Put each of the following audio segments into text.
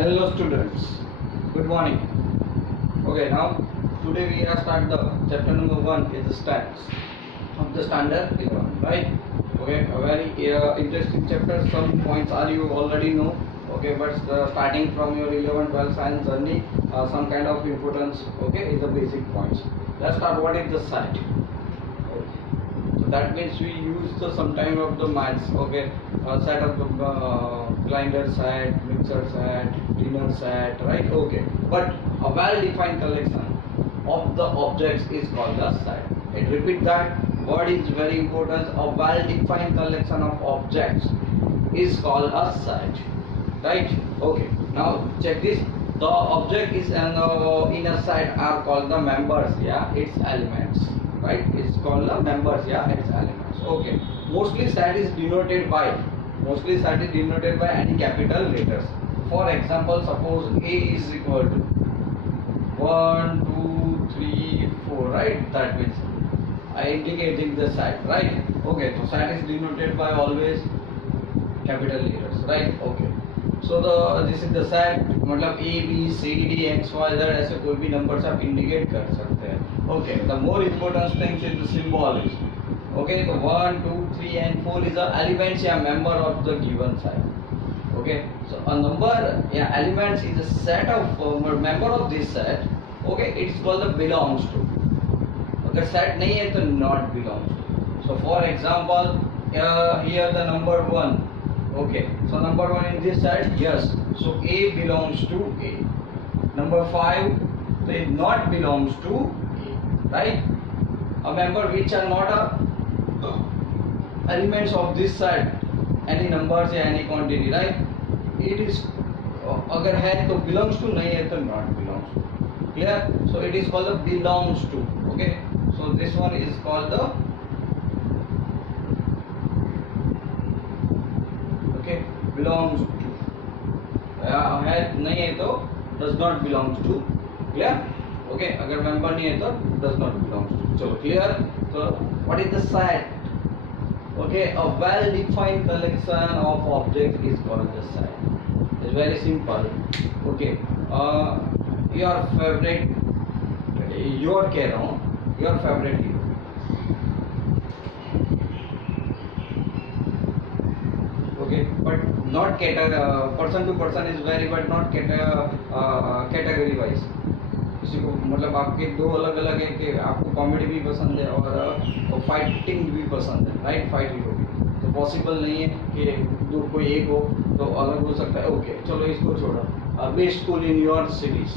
Hello students, good morning. Okay, now today we are start the chapter number 1 is the stats of the standard 11, right? Okay, a very interesting chapter. Some points are you already know. Okay, but starting from your 11-12 science journey, some kind of importance. Okay, is the basic points. Let's start. What is the site? So that means we use the sometime of the maths. Okay, set of the grinder set, mixer set, cleaner set, right? Okay, but a well-defined collection of the objects is called a set. And repeat that word is very important. A well-defined collection of objects is called a set, right? Okay, now check this. The object is in a set are called the members. Yeah, its elements. Right, it's called the members, yeah, its elements. Okay, mostly set is denoted by any capital letters. For example, suppose A is equal to 1 2 3 4, right? That means I indicating the set, right? Okay, so set is denoted by always capital letters, right? Okay, so this is the set. मतलब A B C D X Y Z ऐसे कोई भी number आप indicate कर सकते हैं. Okay, the more important thing is the symbolism. Okay, so 1 2 3 and 4 is the elements या member of the given set. Okay, so a number या elements is a set of member of this set. Okay, it's called the belongs to. अगर set नहीं है तो not belongs to. So for example, here the number 1. Okay, so number 1 in this set, yes, so A belongs to A. Number 5, so it not belongs to A, right? A member which are not elements of this set, any numbers or any quantity, right? It is अगर है तो belongs to, नहीं है तो not belongs to. Clear? So it is called the belongs to. Okay, so this one is called the belongs to. है नहीं है तो does not belongs to. Clear? Okay, अगर member नहीं है तो does not belongs to. चलो clear? So what is the set? Okay, a well defined collection of objects is called the set. It's very simple. Okay, your favorite, your कह रहा हूँ, your favorite hero. Okay, but not person to person is vary, but not category wise. किसी को मतलब आपके दो अलग अलग है कि आपको कॉमेडी भी पसंद है और फाइटिंग भी पसंद है, राइट? फाइट हीरो भी तो पॉसिबल नहीं है कि दो कोई एक हो, तो अलग हो सकता है. ओके, चलो इसको छोड़ो. Best school in your cities.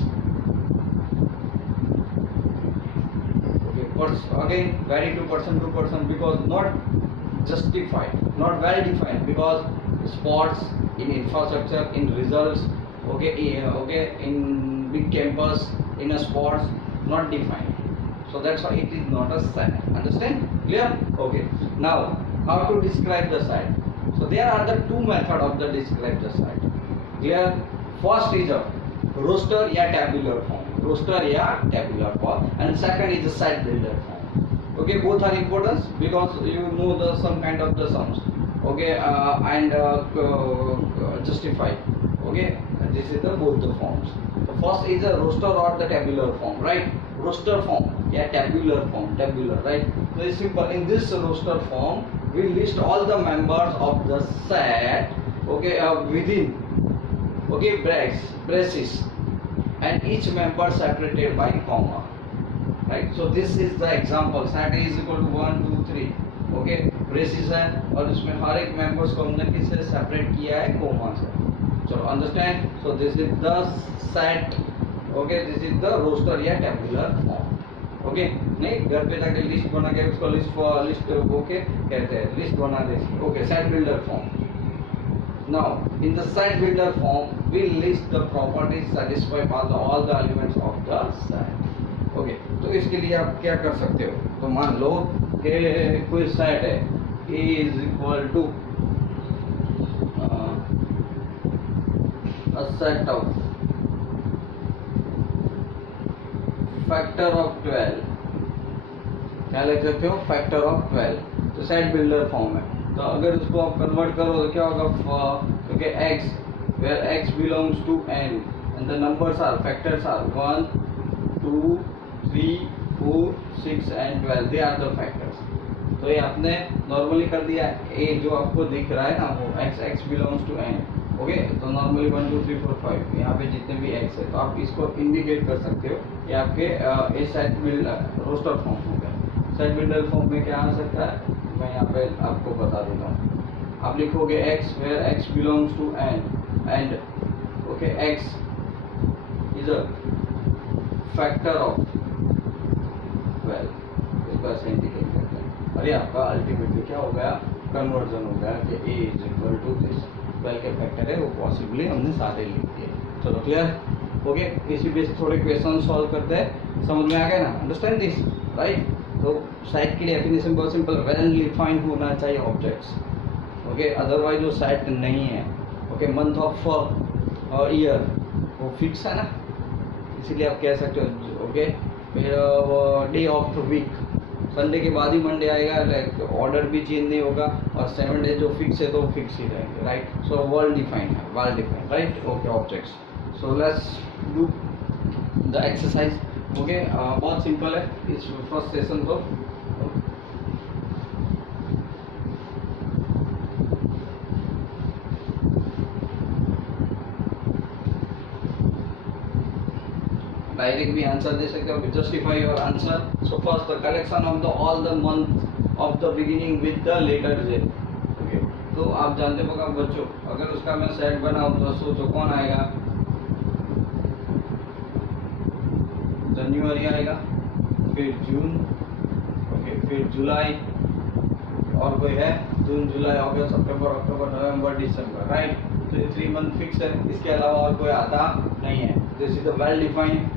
Again vary to person because not justified, not well defined, because sports in infrastructure, in results, okay, in big campus, in a sports, not defined. So that's why it is not a set. Understand? Clear? Okay. Now how to describe the set? So there are the two methods of the describe the set. Clear? First is a roster या tabular form. Roster या tabular form, and second is the set builder form. Okay, both are important because you know the some kind of the sums. Okay, and justify. Okay, and this is the both the forms. The first is a roster or the tabular form, right? Roster form, yeah, tabular form, tabular, right? So it's simple. In this roster form, we list all the members of the set. Okay, within, okay, braces, and each member separated by comma. Right, so this is the example. Set is equal to 1 2 3. Okay, braces है और इसमें हर एक members को हमने किससे separate किया है? comma से. चलो understand? So this is the set. Okay, this is the roster या tabular form. Okay, नहीं घर पे जाके list बना के उसको list okay कहते हैं, list बना दे. Okay, set builder form. Now in the set builder form we list the properties satisfied by all the elements of the set. Okay, तो इसके लिए आप क्या कर सकते हो? तो मान लो कि कोई सेट है A is equal to a set of factor of 12. क्या लिख सकते हो? Factor of 12. तो सेट बिल्डर फॉर्म है. तो अगर उसको आप कन्वर्ट करो तो क्या होगा? क्योंकि x where x belongs to n and the numbers are factors are 1, 2, 3, 4, 6 and 12. They are the factors. तो ये आपने नॉर्मली कर दिया. ए जो आपको दिख रहा है ना वो x belongs to n. Okay, तो नॉर्मली 1 2 3 4 5 यहाँ पे जितने भी x है तो आप इसको इंडिकेट कर सकते हो. ये आपके ए सेट बिल्डर रोस्टर फॉर्म हो गया. सेट बिल्डर फॉर्म में क्या आ सकता है मैं यहाँ पे आपको बता देता हूँ. आप लिखोगे x where x belongs to n and okay x is a factor of 12. इसको ऐसे इंडिकेट करते हैं और ये आपका अल्टीमेटली क्या हो गया कन्वर्जन हो गया कि a is equal to this 12 के फैक्टर है वो पॉसिबली हमने सारे लिख दिए. चलो क्लियर. ओके, इसी बेस थोड़े क्वेश्चन सॉल्व करते हैं. समझ में आ गया ना. Understand this right. तो सेट की डेफिनेशन बहुत सिंपल, वेल डिफाइंड होना चाहिए ऑब्जेक्ट्स. ओके, अदरवाइज वो सेट नहीं है. ओके, मंथ ऑफ ईयर वो फिक्स है ना, इसीलिए आप कह सकते हो. ओके, फिर day of the week Sunday के बाद ही मंडे आएगा, लाइक ऑर्डर भी चेंज नहीं होगा और 7 डेज जो फिक्स है तो फिक्स ही रहेंगे. राइट. सो वर्ल्ड डिफाइंड है, world defined. Right. Okay, objects. So let's do the exercise. Okay, बहुत सिंपल है इस फर्स्ट सेशन. तो डायरेक्ट भी आंसर दे सकते हो. Justify your answer. So first the collection of the all the month of the beginning with the letter J. Okay, तो आप जानते होगा बच्चों, अगर उसका मैं सेट बनाऊं तो सोचो कौन आएगा. जनवरी आएगा, फिर जून, ओके, फिर जुलाई और कोई है जून जुलाई अगस्त सितंबर अक्टूबर नवंबर दिसंबर. राइट. तो ये 3 मंथ फिक्स है. इसके अलावा और कोई आता नहीं है. This is the well defined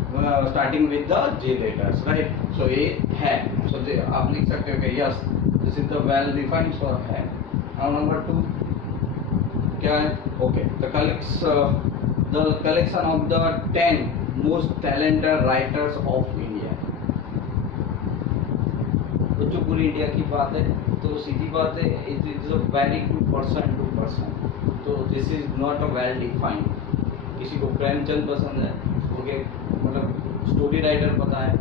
starting with the J letters. Right. So ये है. सो आप लिख सकते हो कि yes this is the well defined. So है. नाउ नंबर 2 क्या है. Okay, the collection of the 10 most talented writers of India. तो जो पूरी इंडिया की बात है तो सीधी बात है, it is a very to person. तो this is not a well defined. किसी को प्रेमचंद पसंद है, ओके, मतलब स्टोरी राइटर पता है,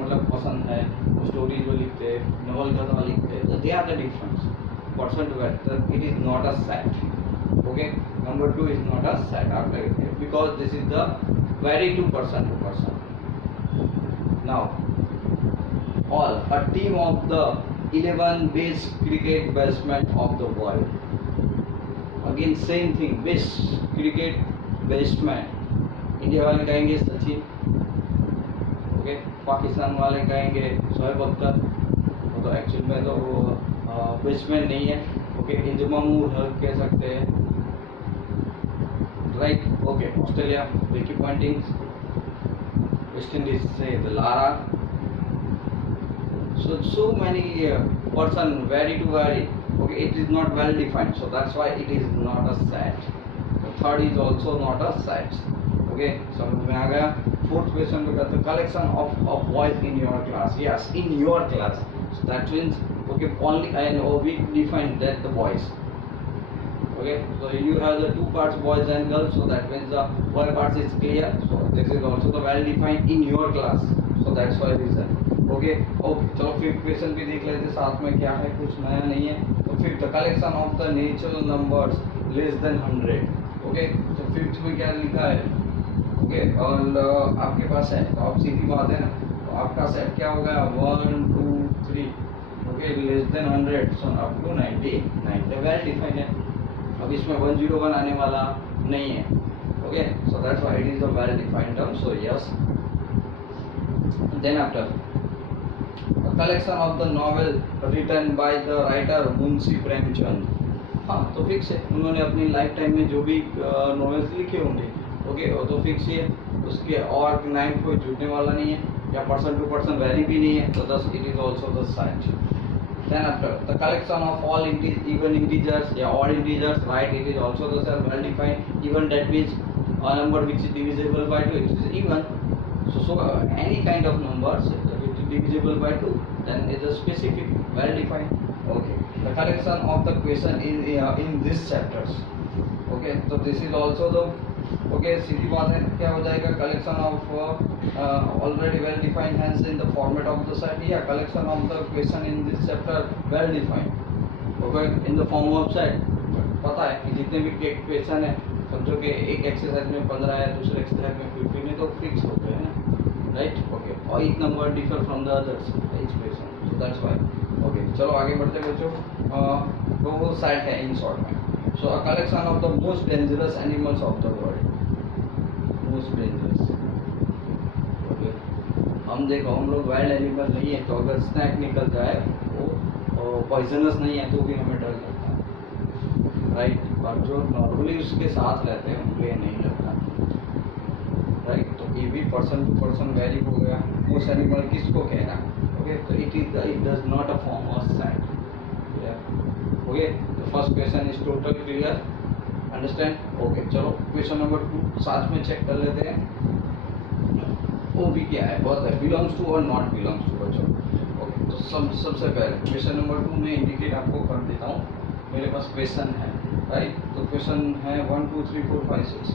मतलब पसंद है, वो स्टोरी जो लिखते हैं, नॉवल कथा लिखते हैं, तो they are the difference. Person to well, it is not a set. Okay, number 2 is not a set after because this is the very to person. Now all a team of the 11 best cricket batsmen of the world. Again same thing, best cricket batsman. India वाले कहेंगे Sachin, okay, Pakistan वाले कहेंगे शोएब अख्तर. वो तो actual में तो वो batsman नहीं है. ओके, इंजमाम हक कह सकते हैं. Right. Okay, Australia Ricky Ponting's, West Indies से the Lara. So many person vary to vary. Okay, it is not well defined, so that's why it is not a set. The third is also not a set. Okay, समझ में आ गया. Fourth question look at the collection of boys in your class. Yes, in your class. So that means okay only and we define that the boys. Okay, so you have the 2 parts boys and girls, so that means the boy part is clear. So this is also the well defined in your class. So that's why reason. Okay. चलो fifth question भी देख लेते साथ में, क्या है, कुछ नया नहीं है. तो fifth the collection of the natural numbers less than 100. Okay, तो फिफ्थ में क्या लिखा है. ओके, और आपके पास है तो आप सीधी बात है ना, तो आपका सेट क्या होगा 1 2 3. Okay, less than 100 so up to 90 well defined है. अब इसमें 101 आने वाला नहीं है. Okay, so that's why it is a well defined term. So yes. Then after collection of the novel written by the writer Munshi Premchand. हाँ, तो फिक्स है, उन्होंने अपनी लाइफ टाइम में जो भी नॉवेल्स लिखे होंगे. ओके, वो तो फिक्स ही है. उसके और नाम कोई जुड़ने वाला नहीं है या पर्सन टू पर्सन वैरी भी नहीं है. तो thus it is also the science. Then after the collection of all even integers या odd integers. Right, it is also the self well defined. Even that means a number which is divisible by 2, it is even. So any kind of numbers which is divisible by 2, then it is specific, well defined. Okay, the collection of the question in these chapters. Okay तो this is also the okay सीधी बात है क्या हो जाएगा collection of already well defined hence in the format of the set या collection of the question in this chapter well defined okay in the form of set पता है कि जितने भी क्वेश्चन है समझो कि एक एक्सरसाइज में 15 है दूसरे एक्सरसाइज में 15 है तो फिक्स हो गए हैं राइट ओके और each number differ from the others each question so that's why okay चलो आगे बढ़ते बच्चों तो वो सेट है इन शॉर्ट में so a collection of the most dangerous animals of the world most dangerous okay हम देखो हम लोग वाइल्ड एनिमल नहीं है तो अगर स्नैक निकल जाए वो पॉइजनस नहीं है तो भी हमें डर लगता है राइट और जो नॉर्मली उसके साथ रहते हैं उनको ये नहीं लगता राइट तो ये भी पर्सन टू पर्सन वैरी हो गया मोस्ट एनिमल किसको कहना ओके तो it does not a form of set okay the first question is total clear understand okay चलो क्वेश्चन नंबर 2 साथ में चेक कर लेते हैं वो भी क्या है बहुत है बिलोंग्स टू और नॉट बिलोंग्स टू बच्चों ओके तो सबसे पहले क्वेश्चन नंबर 2 में इंडिकेट आपको कर देता हूँ मेरे पास क्वेश्चन है राइट तो क्वेश्चन है 1 2 3 4 5 6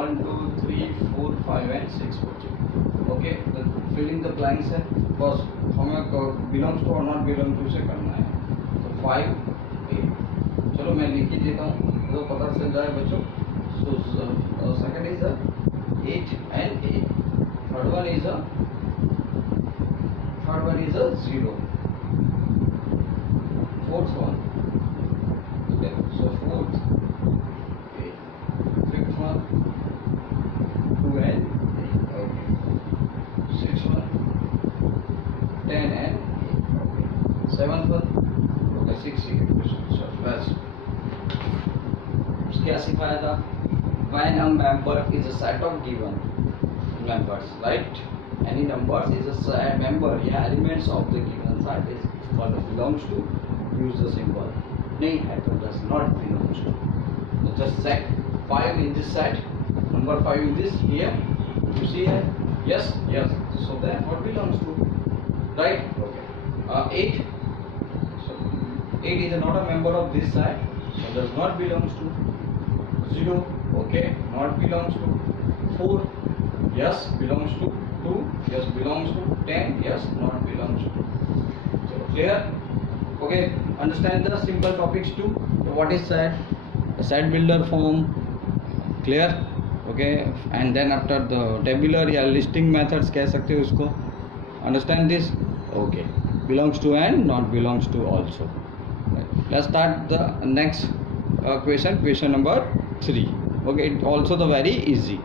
1 2 3 4 5 एंड 6 बच्चों ओके तो फिलिंग द ब्लैंक्स है बस हमें बिलोंग्स टू और नॉट बिलोंग टू से करना है तो 5 8 चलो मैं लिख ही देता हूँ तो पता चल जाए बच्चों so second is 8 and 8 third one is 0 fourth one okay so fourth 8 fifth one 2 and 8 okay sixth one 10 and 8 okay seventh one okay 6 so best क्या सिखाया था when a member is a set of given members right any numbers is a member या elements of the given set is called belongs to use the symbol नहीं है तो does not belongs to so just set 5 in this set number 5 in this here you see here yes so then what belongs to right okay 8 so 8 is not a member of this set so does not belongs to 0 okay not belongs to 4 yes belongs to 2 yes belongs to 10 yes not belongs to so clear okay understand the simple topics too so what is set a set builder form clear okay and then after the tabular या listing methods कह सकते हो उसको understand this okay belongs to and not belongs to also let's start the next question number 3 okay it also the very easy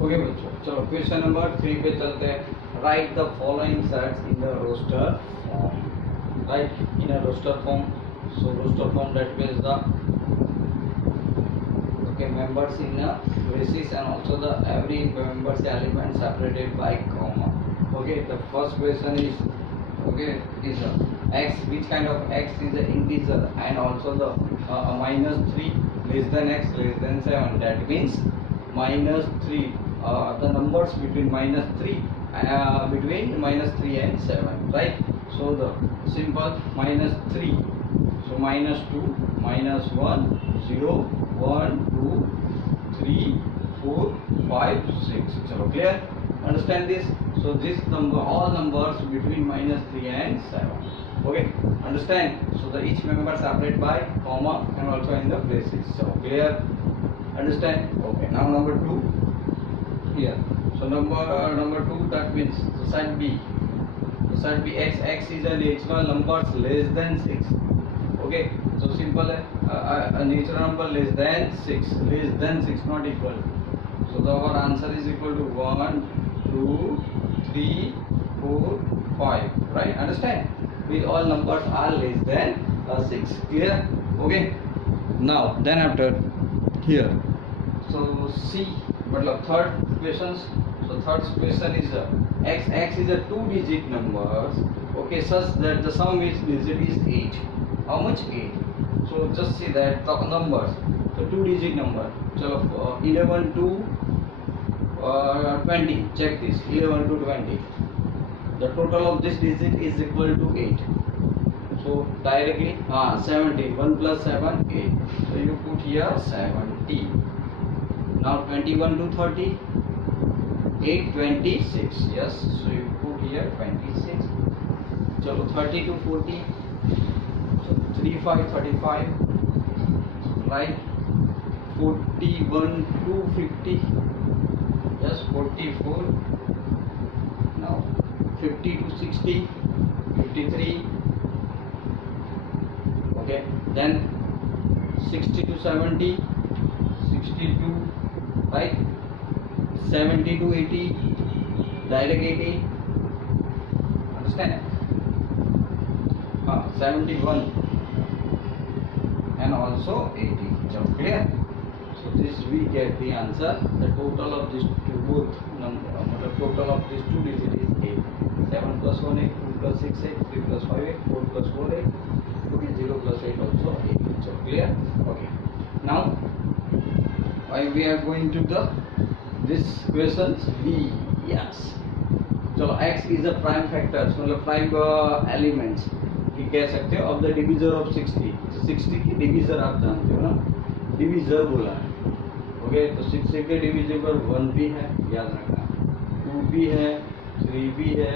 okay बच्चों चलो question number 3 पे चलते हैं right the following sets in the roster form right in a roster form so roster form that means the okay members in a basis and also the every members element separated by comma okay the first question is okay is x which kind of x is an integer and also the minus 3 less than x less than 7 that means minus 3 the numbers between minus 3 between minus 3 and 7 right so the simple minus 3 so minus 2 minus 1 0 1 2 3 4 5 6 chalo clear understand this so this number all numbers between minus 3 and 7 okay understand so the each member separate by comma and also in the braces so clear understand okay now number 2 here so number 2 that means the side b x is a natural numbers less than 6 okay so simple a natural number less than 6 not equal so the our answer is equal to 1 2 3 4 5 right understand with all numbers are less than 6 clear okay now then after here so see मतलब third questions so third question is x is a 2-digit numbers okay such that the sum is digit is 8 how much 8 so just see that the numbers so 2-digit number so 11 to 20 check this 11 to 20 the total of this digit is equal to 8 So directly 70, 1 plus 7 8, so you put here 70. Now 21 to 30, 8 26, yes, so you put here 26. Chalo 30 to 40, so 3 5 35, right? 41 to 50, yes, 44. Now 50 to 60, 53. Okay, then 60 to 70, 62, right? 70 to 80, direct 80, understand? 71 and also 80. So clear? So this we get the answer. The total of these two both number, the total of these two digits is 8. 7 plus 1 8, 2 plus 6 8, 3 plus 5 8, 4 plus 4 8. Okay, 0 plus 8 also 8. So clear? Okay. Now we are going to the this questions B. Yes. So x is a prime factor, मतलब prime elements ये कह सकते हो of the divisor of 60. तो 60 की divisor आप जानते हो ना, divisor बोला है. ओके, तो 60 के डिविजिबल 1 भी है, याद रखना, 2 भी है, 3 भी है,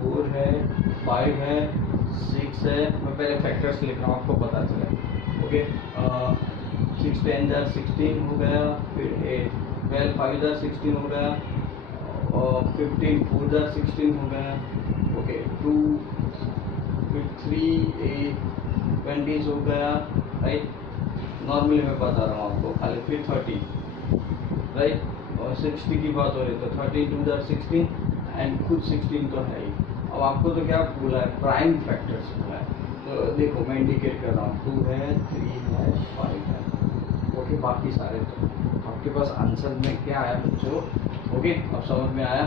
4 है, 5 है, 6 है. मैं पहले फैक्टर्स लिख रहा हूँ आपको पता चले. ओके, 6 10 16 हो गया, फिर 12 5 16 हो गया, और 15 4 16 हो गया. ओके, 2 फिर 3 8 20 हो गया, राइट. नॉर्मली मैं बता रहा हूँ आपको खाली. फिर 30, राइट, और 60 की बात हो रही तो 30 2 16 एंड खुद 16 तो है ही. अब आपको तो क्या बोला है, प्राइम फैक्टर्स बोला है. तो देखो मैं इंडिकेट कर रहा हूँ, 2 है, 3 है, 5 है. ओके, बाकी सारे तो आपके पास आंसर में क्या आया बच्चों? ओके, अब समझ में आया.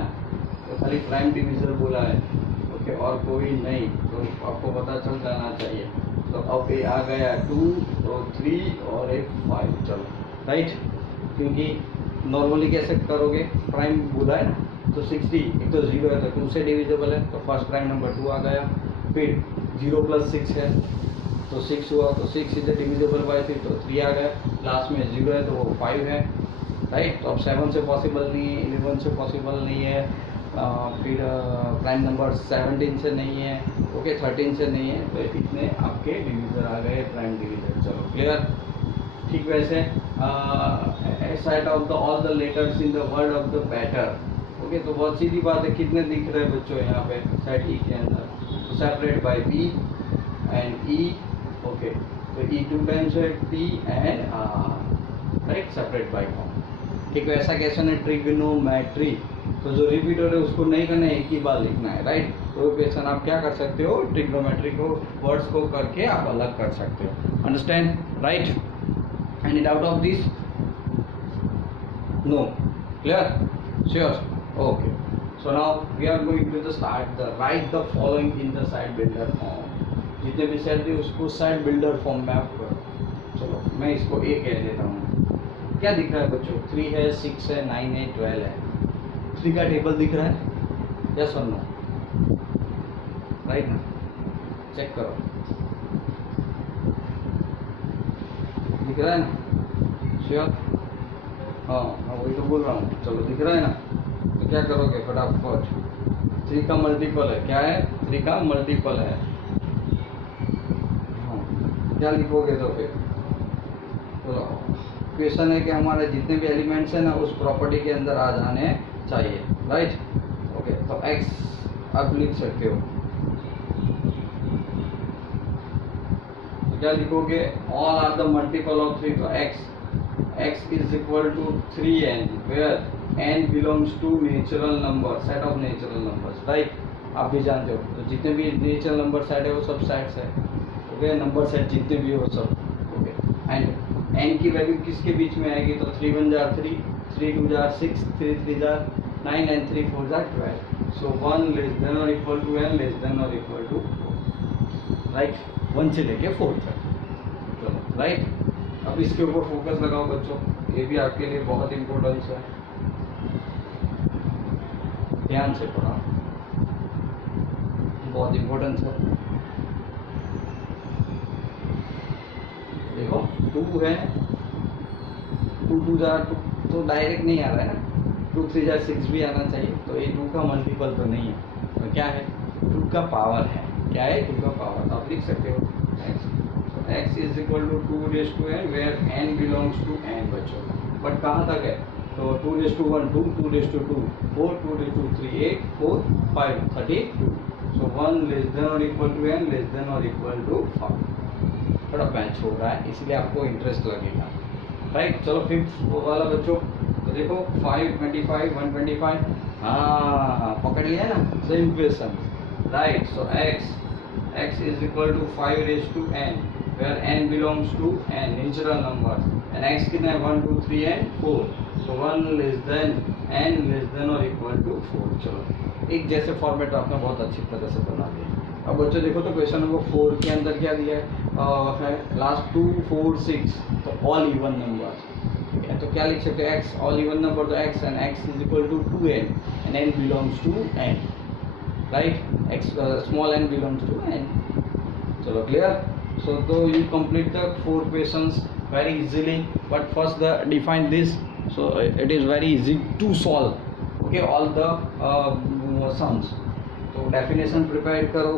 तो खाली प्राइम डिविजर बोला है, ओके, और कोई नहीं, तो आपको पता चल जाना चाहिए. तो अब ये आ गया 2 और 3 और एक 5. चलो, राइट, क्योंकि नॉर्मली कैसे करोगे, प्राइम बोला है ना, तो 60 एक तो 0 है तो 2 से डिविजिबल है, तो फर्स्ट प्राइम नंबर 2 आ गया. फिर 0 प्लस 6 है तो 6 हुआ, तो 6 इज डिविजिबल बाय 3, तो 3 आ गया. लास्ट में 0 है तो वो 5 है, राइट. तो अब 7 से पॉसिबल नहीं है, 11 से पॉसिबल नहीं है, फिर प्राइम नंबर 17 से नहीं है, ओके, 13 से नहीं है. तो इतने आपके डिविजर आ गए, प्राइम डिविजर. चलो, क्लियर. ठीक, वैसे set of the all the letters in the word of the batter. Okay, तो बहुत सीधी बात है. कितने दिख रहे हैं बच्चों यहाँ पे सेट ई के अंदर? तो separate by B and E. Okay, तो ई 2 टाइम्स है, T and R, right, separate by comma. ठीक, वैसा क्वेश्चन है ट्रिग्नोमेट्री. तो जो रिपीट हो रहे हैं उसको नहीं करना है, एक ही बार लिखना है, राइट. तो क्वेश्चन आप क्या कर सकते हो, ट्रिग्नोमेट्री को वर्ड्स को करके आप अलग कर सकते हो. Understand, right. Any doubt of this? No, clear, sure. Okay, so now we are going to the start the right the following in the side builder form. जितने भी सेट थे उसको साइड बिल्डर फॉर्म में आप करो. चलो, मैं इसको ए कह देता हूँ. क्या दिख रहा है बच्चों? 3 है, 6 है, 9 है, 12 है. 3 का टेबल दिख रहा है, यस और नो? राइट ना, चेक करो, दिख रहा है ना? श्योर. हाँ, मैं वही तो बोल रहा हूँ. चलो, दिख रहा है ना? तो क्या करोगे फटाफट? 3 का मल्टीपल है, क्या है? 3 का मल्टीपल है. हाँ, क्या लिखोगे तो फिर? तो क्वेश्चन है कि हमारे जितने भी एलिमेंट्स हैं ना उस प्रॉपर्टी के अंदर आ जाने चाहिए, राइट. ओके, तो x आप लिख सकते हो. तो क्या लिखोगे? All are the multiple of 3. तो x is equal to 3n, where n belongs to natural number, set of natural numbers, right. आप भी जानते हो, तो जितने भी नेचुरल नंबर सेट है वो सब सेट्स है. ओके, नंबर सेट जितने भी हो सब. ओके, एंड n की वैल्यू किसके बीच में आएगी? तो 3 1 जार 3, 3 2 जार 6, 3 3 जार 9 एंड 3 4 जार 12. सो 1 लेस देन और equal to n less than और इक्वल टू 4, राइट. 1 से लेके 4 तक. चलो, राइट. अब इसके ऊपर फोकस लगाओ बच्चों, ये भी आपके लिए बहुत इम्पोर्टेंस है, ध्यान से पढ़ो, बहुत इम्पोर्टेंस है. देखो 2 है, 2 2 जा 2 तो डायरेक्ट नहीं आ रहा है ना, 2 3 जा 6 भी आना चाहिए, तो ये 2 का मल्टीपल तो नहीं है, तो क्या है 2 का पावर है, क्या है 2 का पावर, तो आप लिख सकते हो x is equal to 2 raise to n where n belongs to n बच्चों, बट कहाँ तक है, तो 2 raise to 1 2, 2 raise to 2 4, 2 raise to 3 8, 4 5 32, so 1 less than और equal to n less than और इक्वल टू 5, थोड़ा मैच हो रहा है इसलिए आपको इंटरेस्ट लगेगा, राइट। चलो फिफ्थ वाला बच्चों, तो देखो 5 25 125, हाँ पकड़ लिया ना, same question, right. So x is equal to 5 raised to n where n belongs to n natural number and x कितना है 1 2 3 and 4, so 1 less than n less than or equal to 4। चलो एक जैसे फॉर्मेट आपने बहुत अच्छी तरह से बना दिया। अब बच्चों देखो तो क्वेश्चन नंबर 4 के अंदर क्या दिया है, लास्ट 2 4 6 तो ऑल इवन नंबर, ठीक है, तो क्या लिख सकते हैं x ऑल इवन नंबर, तो x and x is equal to 2n and n belongs to n, right, x small n belongs to n। चलो clear, so though you complete the 4 questions very easily, but first the define this, so it is very easy to solve, okay, all the sums, तो definition prepare करो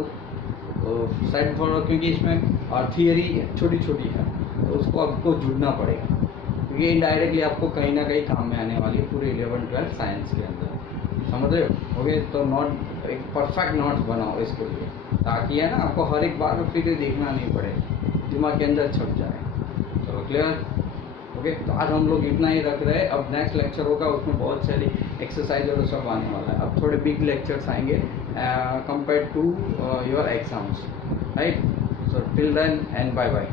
side for, क्योंकि इसमें और theory छोटी छोटी है तो उसको आपको जुड़ना पड़ेगा, क्योंकि इनडायरेक्टली आपको कहीं ना कहीं काम में आने वाली है पूरे 11 12 साइंस के अंदर, समझ रहे हो, ओके। तो नोट एक परफेक्ट नोट्स बनाओ इसके लिए, ताकि है ना आपको हर एक बार फिर देखना नहीं पड़े, दिमाग के अंदर छप जाए। चलो क्लियर, ओके। तो आज हम लोग इतना ही रख रहे हैं, अब नेक्स्ट लेक्चर होगा उसमें बहुत सारी एक्सरसाइज और सब आने वाला है, अब थोड़े बिग लेक्चर्स आएंगे compare to your exams, right. So till then and bye bye.